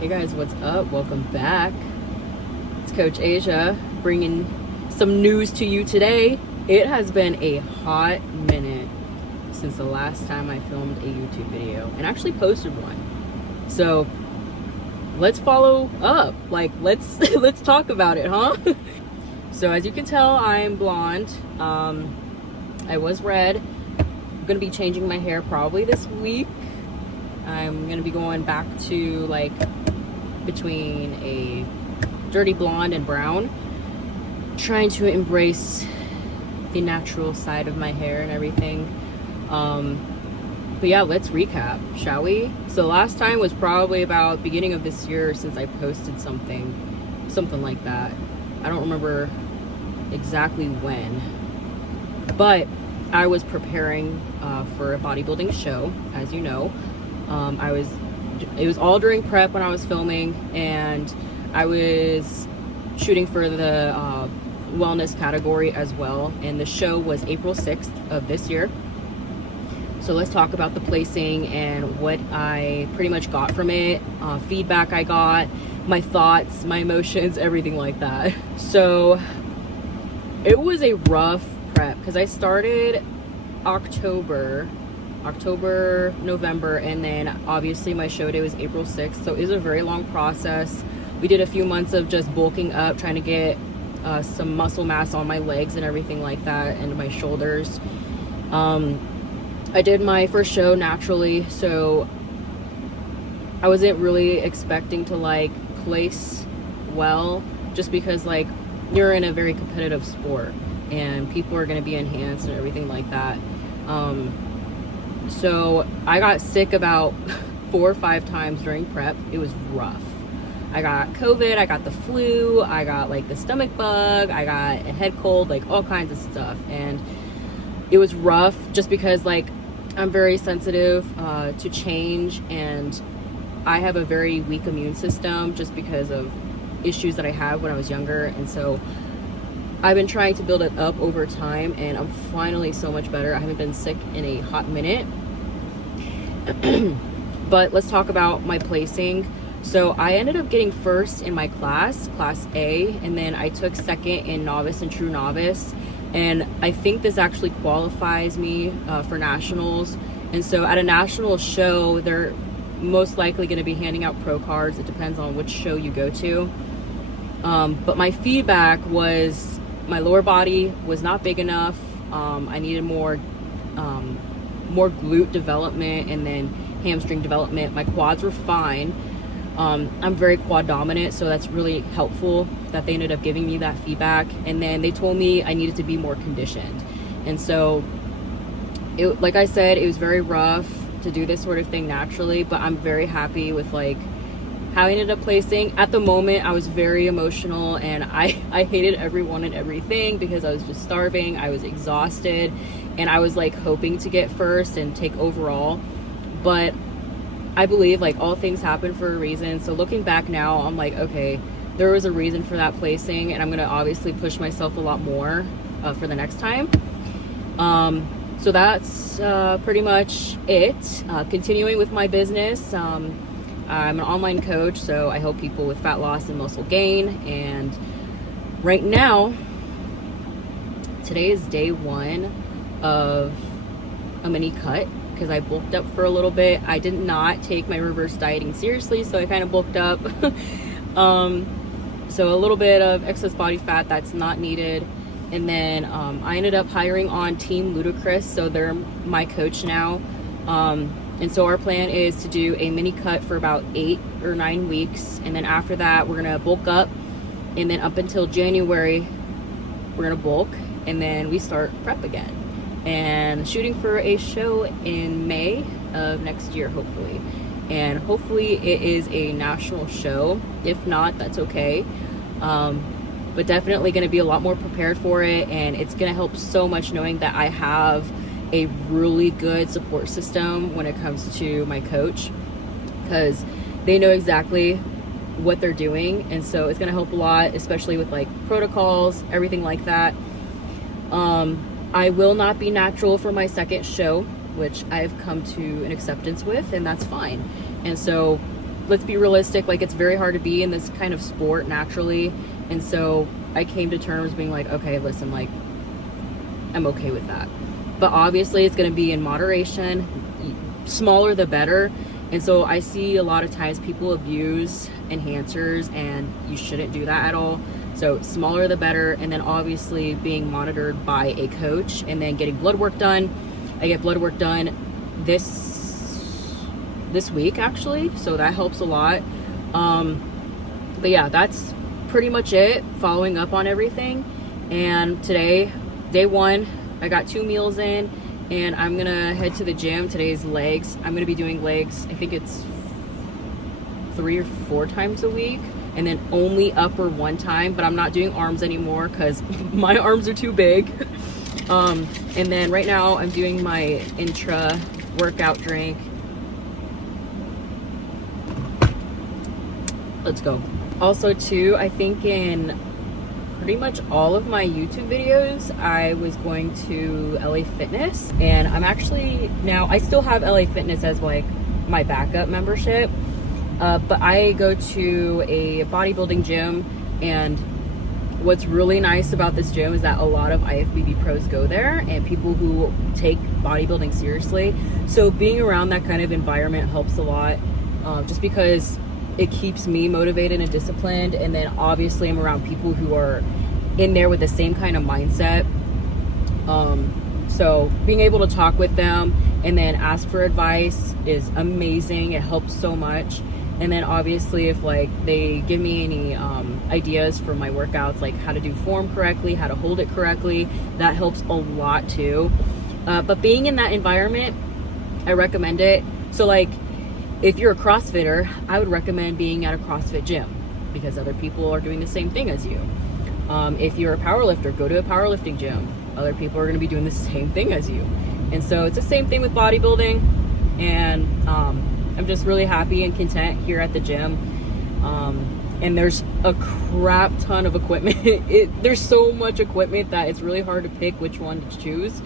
Hey guys, what's up? Welcome back. It's Coach Asia bringing some news to you today. It has been a hot minute since the last time I filmed a YouTube video and actually posted one. So let's follow up. Let's talk about it, huh? So as you can tell, I'm blonde. I was red. I'm gonna be changing my hair probably this week. I'm gonna be going back to like between a dirty blonde and brown, trying to embrace the natural side of my hair and everything. But yeah, let's recap, shall we? So last time was probably about beginning of this year since I posted something like that. I don't remember exactly when, but I was preparing for a bodybuilding show, as you know. It was all during prep when I was filming, and I was shooting for the wellness category as well, and the show was April 6th of this year. So let's talk about the placing and what I pretty much got from it, feedback I got, my thoughts, my emotions, everything like that. So it was a rough prep because I started October, November, and then obviously my show day was April 6th, so it was a very long process. We did a few months of just bulking up, trying to get some muscle mass on my legs and everything like that, and my shoulders. I did my first show naturally, so I wasn't really expecting to like place well, just because like you're in a very competitive sport and people are going to be enhanced and everything like that. So I got sick about 4 or 5 times during prep. It was rough. I got COVID, I got the flu, I got like the stomach bug, I got a head cold, like all kinds of stuff. And it was rough just because like I'm very sensitive to change, and I have a very weak immune system just because of issues that I had when I was younger. And so I've been trying to build it up over time, and I'm finally so much better. I haven't been sick in a hot minute. But let's talk about my placing. So I ended up getting first in my class A, and then I took second in novice and true novice. And I think this actually qualifies me for nationals. And so at a national show, they're most likely going to be handing out pro cards. It depends on which show you go to. But my feedback was my lower body was not big enough. I needed more glute development and then hamstring development. My quads were fine. I'm very quad dominant, so that's really helpful that they ended up giving me that feedback. And then they told me I needed to be more conditioned. And so like I said, it was very rough to do this sort of thing naturally, but I'm very happy with like how I ended up placing. At the moment, I was very emotional, and I hated everyone and everything because I was just starving. I was exhausted, and I was like hoping to get first and take overall. But I believe like all things happen for a reason. So looking back now, I'm like, okay, there was a reason for that placing, and I'm gonna obviously push myself a lot more for the next time. So that's pretty much it. Continuing with my business, I'm an online coach, so I help people with fat loss and muscle gain. And right now, today is day 1 of a mini cut because I bulked up for a little bit. I did not take my reverse dieting seriously, so I kind of bulked up. So a little bit of excess body fat that's not needed. And then I ended up hiring on Team Ludicrous, so they're my coach now. And so our plan is to do a mini cut for about 8 or 9 weeks. And then after that, we're gonna bulk up. And then up until January, we're gonna bulk. And then we start prep again. And shooting for a show in May of next year, hopefully. And hopefully it is a national show. If not, that's okay. But definitely gonna be a lot more prepared for it. And it's gonna help so much knowing that I have a really good support system when it comes to my coach, because they know exactly what they're doing. And so it's going to help a lot, especially with like protocols, everything like that. I will not be natural for my second show, which I've come to an acceptance with, and that's fine. And so let's be realistic, like it's very hard to be in this kind of sport naturally. And so I came to terms being like, okay, listen, like I'm okay with that. But obviously it's going to be in moderation, smaller the better. And so I see a lot of times people abuse enhancers, and you shouldn't do that at all. So smaller the better. And then obviously being monitored by a coach, and then getting blood work done. I get blood work done this week actually, so that helps a lot. But yeah, that's pretty much it, following up on everything. And today, day 1, I got 2 meals in, and I'm gonna head to the gym. Today's legs. I'm gonna be doing legs, I think it's 3 or 4 times a week, and then only upper 1 time. But I'm not doing arms anymore because my arms are too big. And then right now I'm doing my intra workout drink. Let's go. Also too, I think in pretty much all of my YouTube videos, I was going to LA Fitness, and I'm actually now, I still have LA Fitness as like my backup membership, but I go to a bodybuilding gym. And what's really nice about this gym is that a lot of IFBB pros go there, and people who take bodybuilding seriously. So being around that kind of environment helps a lot, just because it keeps me motivated and disciplined. And then obviously I'm around people who are in there with the same kind of mindset. So being able to talk with them and then ask for advice is amazing. It helps so much. And then obviously if like they give me any ideas for my workouts, like how to do form correctly, how to hold it correctly, that helps a lot too. But being in that environment, I recommend it. So like, if you're a CrossFitter, I would recommend being at a CrossFit gym because other people are doing the same thing as you. If you're a powerlifter, go to a powerlifting gym. Other people are going to be doing the same thing as you. And so it's the same thing with bodybuilding. And I'm just really happy and content here at the gym. And there's a crap ton of equipment. There's so much equipment that it's really hard to pick which one to choose.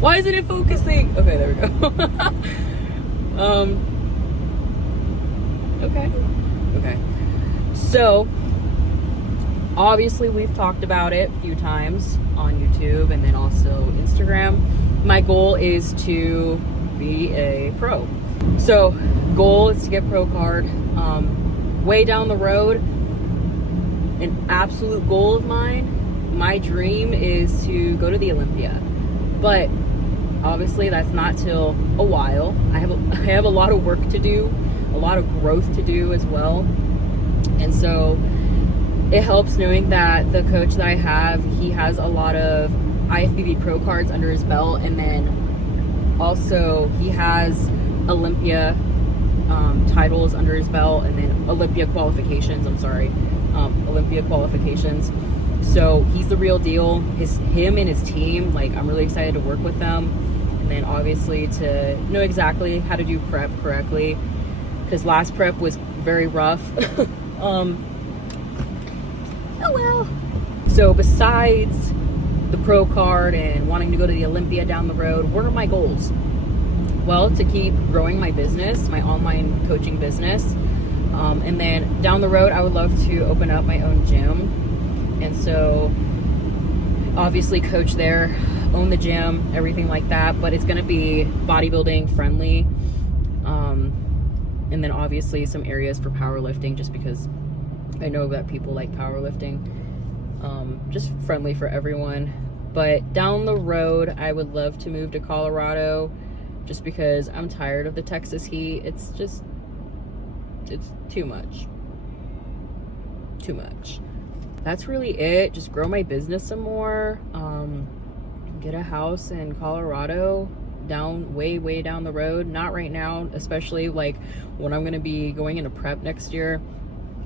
Why isn't it focusing? Okay, there we go. Okay. So obviously we've talked about it a few times on YouTube and then also Instagram. My goal is to be a pro. So goal is to get pro card. Way down the road, an absolute goal of mine, my dream is to go to the Olympia. But obviously that's not till a while. I have a lot of work to do, a lot of growth to do as well. And so it helps knowing that the coach that I have, he has a lot of IFBB pro cards under his belt, and then also he has Olympia titles under his belt, and then Olympia qualifications. Olympia qualifications. So he's the real deal. Him and his team, like I'm really excited to work with them. And then obviously to know exactly how to do prep correctly, because last prep was very rough. Oh well. So besides the pro card and wanting to go to the Olympia down the road, what are my goals? Well, to keep growing my business, my online coaching business. And then down the road, I would love to open up my own gym. And so obviously coach there, own the gym, everything like that, but it's going to be bodybuilding friendly. And then obviously some areas for powerlifting, just because I know that people like powerlifting. Just friendly for everyone. But down the road, I would love to move to Colorado, just because I'm tired of the Texas heat. It's too much. That's really it. Just grow my business some more. Get a house in Colorado, way down the road. Not right now, especially like when I'm gonna be going into prep next year.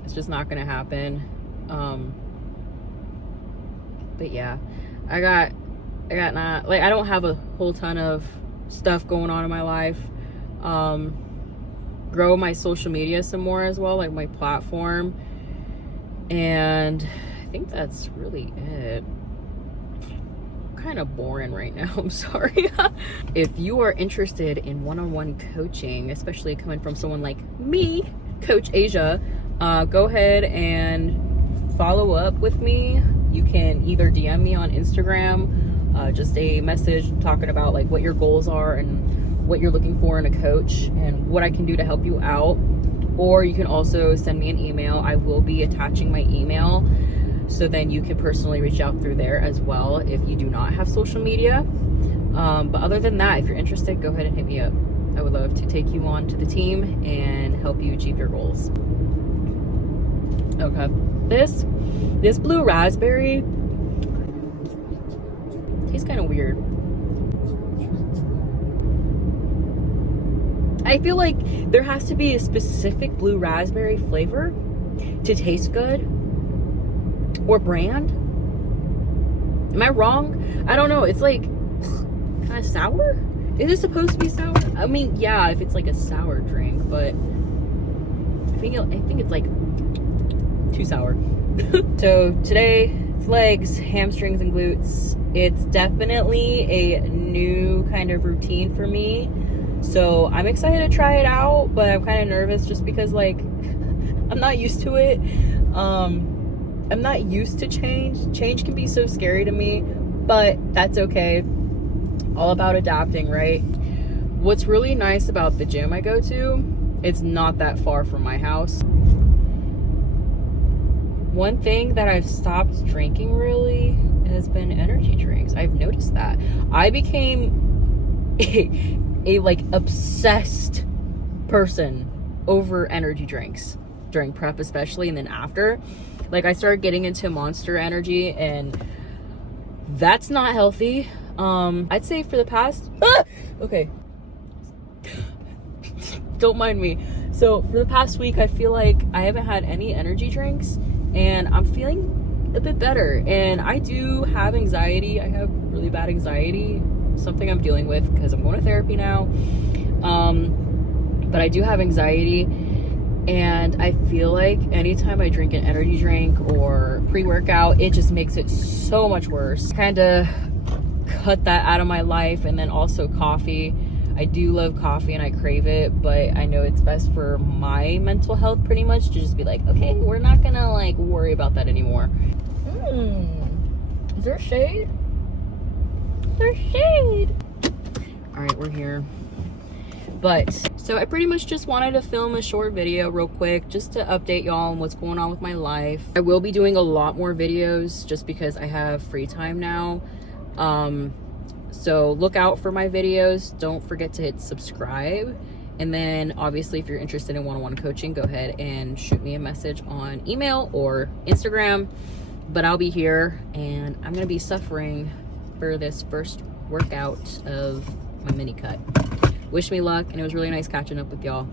It's just not gonna happen. But yeah, I don't have a whole ton of stuff going on in my life. Grow my social media some more as well, like my platform. And I think that's really it. kind of boring right now. I'm sorry. If you are interested in one-on-one coaching, especially coming from someone like me, Coach Asia, go ahead and follow up with me. You can either DM me on Instagram, just a message talking about like what your goals are and what you're looking for in a coach and what I can do to help you out. Or you can also send me an email. I will be attaching my email, so then you can personally reach out through there as well if you do not have social media. But other than that, if you're interested, go ahead and hit me up. I would love to take you on to the team and help you achieve your goals. Okay, this blue raspberry tastes kind of weird. I feel like there has to be a specific blue raspberry flavor to taste good, or brand. Am I wrong? I don't know. It's like kind of sour. Is it supposed to be sour? I mean, yeah, if it's like a sour drink, but I think it's like too sour. So today it's legs, hamstrings, and glutes. It's definitely a new kind of routine for me. So I'm excited to try it out, but I'm kind of nervous just because like I'm not used to it. I'm not used to change. Change can be so scary to me, but that's okay. All about adapting, right? What's really nice about the gym I go to, it's not that far from my house. One thing that I've stopped drinking really has been energy drinks. I've noticed that. I became a like obsessed person over energy drinks during prep especially, and then after. Like I started getting into Monster Energy, and that's not healthy. I'd say for the past okay, don't mind me. So for the past week, I feel like I haven't had any energy drinks, and I'm feeling a bit better. And I do have anxiety. I have really bad anxiety, something I'm dealing with because I'm going to therapy now. But I do have anxiety, and I feel like anytime I drink an energy drink or pre-workout, it just makes it so much worse. Kind of cut that out of my life. And then also coffee. I do love coffee and I crave it, but I know it's best for my mental health pretty much to just be like, okay, we're not gonna like worry about that anymore. Is there shade? There's shade. All right, we're here. But so I pretty much just wanted to film a short video real quick just to update y'all on what's going on with my life. I will be doing a lot more videos just because I have free time now. So look out for my videos. Don't forget to hit subscribe. And then obviously if you're interested in one-on-one coaching, go ahead and shoot me a message on email or Instagram. But I'll be here, and I'm gonna be suffering for this first workout of my mini cut. Wish me luck, and it was really nice catching up with y'all.